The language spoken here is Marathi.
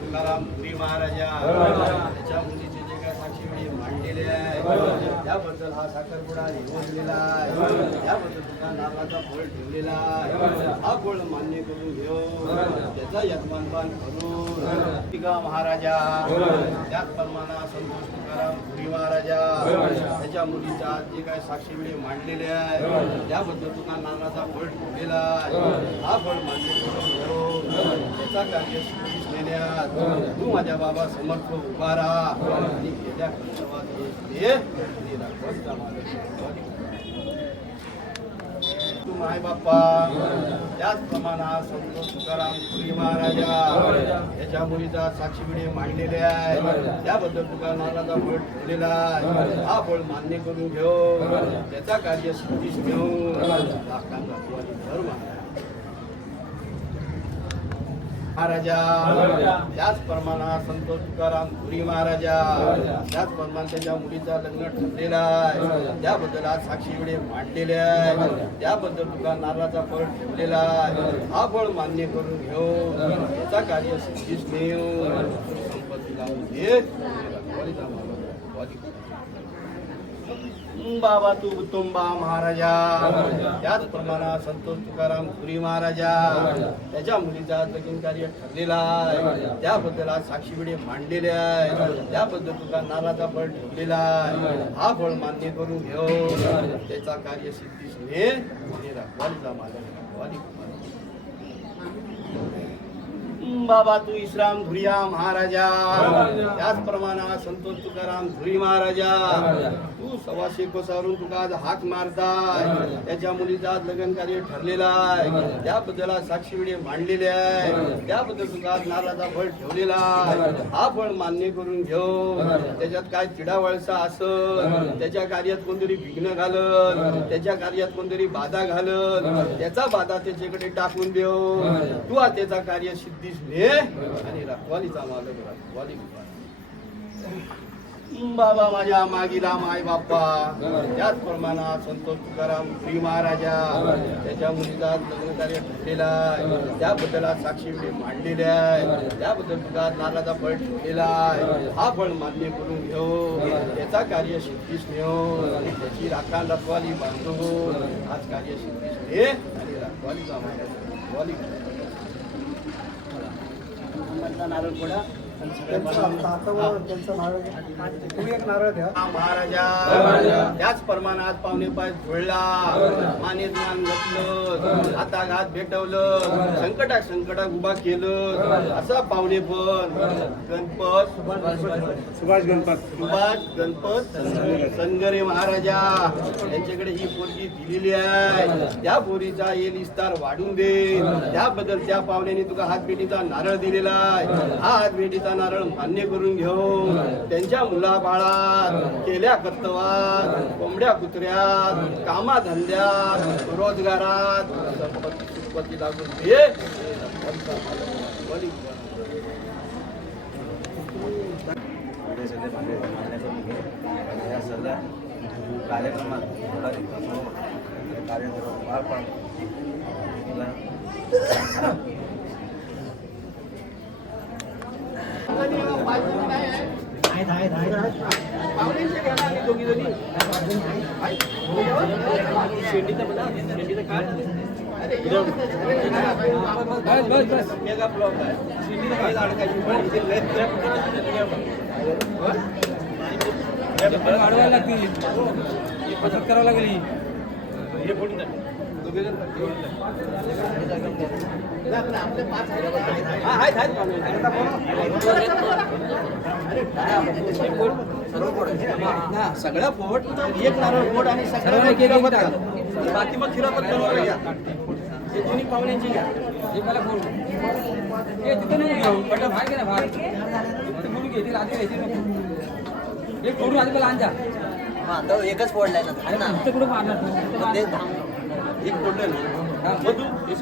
तुकाराम पुरी महाराजा त्याच्या केलेला आहे. त्याबद्दल हा साखरपुडा निवडलेला आहे. त्याबद्दल तुका नावाचा फळ ठेवलेला आहे. हा फळ मान्य करून घेऊन त्याचा यजमानपान करून तिका महाराजा त्याचप्रमाणे संतोष तुकाराम गुरी महाराजा त्याच्या मुलीच्या आज जे काय साक्षी मांडलेले आहे त्याबद्दल तुका नानाचा फळ ठेवलेला आहे. हा फळ मान्य करून घेऊन त्याचा कार्य सिद्धीस तू माझ्या बाबा समर्थ उभा राहा आणि गेल्या तू माय बाप्पा त्याच प्रमाणात संत तुकाराम पुरी महाराजा. याच्या मुलीचा साक्षी विडे मांडलेले आहे. त्याबद्दल तुका महाराजा फळ ठेवलेला आहे. हा फळ मान्य करून घेऊ त्याचा कार्य सिद्धीस घेऊन धर्म आहे. महाराजा. त्याचप्रमाणे संत तुकाराम पुरी महाराजा. त्याचप्रमाणे त्याच्या मुलीचा लग्न ठरलेला आहे. त्याबद्दल आज साक्षी वेळे मांडलेले आहे त्याबद्दल तुका नारळाचा फळ ठेवलेला आहे. हा फळ मान्य करून घेऊन त्याचा कार्य सिद्धीस नेऊन संपत्तीला बाबा तू तुंबा महाराजा त्याचप्रमाणे संतोष तुकाराम पुरी महाराजा. त्याच्या मुलीचा लगीन कार्य ठरलेला आहे. त्याबद्दल आज साक्षीविडे मांडलेले आहे त्याबद्दल तुका नाराचा फळ ठेवलेला आहे. हा फळ मान्य करून घेऊन त्याचा कार्य सिद्धीस ने वालीचा मालक वाली बाबा तू इस्लाम धुरिया महाराजा. त्याचप्रमाणे संतोष तुकाराम धुरी महाराजा. तू सव्वाशे कोसावरून तुका आज हाक मारताय. त्याच्या मुलीचा आज लग्न कार्य ठरलेला आहे. त्याबद्दल आज साक्षी वेळे मांडलेले आहे त्याबद्दल तुका आज नारळाचा फळ ठेवलेला आहे. हा फळ मान्य करून घेऊन त्याच्यात काय चिडावळसा असत त्याच्या कार्यात कोणतरी विघ्न घालत. त्याच्या कार्यात कोणतरी बाधा घालत. त्याचा बाधा त्याच्याकडे टाकून देऊ तू आज त्याचा कार्य सिद्धीस हे आणि रखवालीचा मालक रखवाली बाबा माझ्या मागीला माय बाप्पा. त्याचप्रमाणे संतोष तुकाराम श्री महाराजा त्याच्या मुलीचा लग्न कार्य ठरलेला आहे. त्याबद्दल आज साक्षी वेळी आहे त्याबद्दल तुका नाराचा फळ ठेवलेला आहे. हा फळ मान्य करून घेऊ त्याचा कार्य सिद्धीस नेऊ आणि त्याची राखा रखवाली बांधू आज कार्य सिद्धीस ने आणि रखवालीचा रखवाली नारळ फोडा तुम्ही एक नारळ द्या महाराजा. त्याच प्रमाणे आज पाहुणे पाय झोळला मानेत मान घातलं हाता घात भेटवलं. संकटात संकटात उभा केलं. असा पाहुणे पण गणपत सुभाष गणपत. सुभाष गणपत सनगरे महाराजा. यांच्याकडे ही पोरगी दिलेली आहे. त्या पोरीचा येल इस्तार वाढून दे. त्याबद्दल त्या पाहुण्याने तुका हात भेटीचा नारळ दिलेला आहे. हा हात भेटीचा नारळ मान्य करून घेऊन त्यांच्या मुला बाळात केल्या कर्तवात कोंबड्या कुत्र्यात कामा धंद्यात रोजगारात संपत्ती लागून घे सगळ्या कार्यक्रमात हे कार्यक्रम पार हे वाढवायला लागतील. बचत करावं लागेल. ही. हे. हा. हा, सगळ्या पोट एक नारळ पोट आणि एक- एक- एक. करा. बाकी मग खिरापत बनवायला घ्या हे दोन्ही पाहुण्यांची घ्या हे मला फोन हे तिथं नको घेऊ म्हटलं घे ना बोलू घेतील आधी घ्यायची हे फोडून आधी मला आणजा आता एकच फोडलाय ना कुठं मारणार एक फोडलं ना.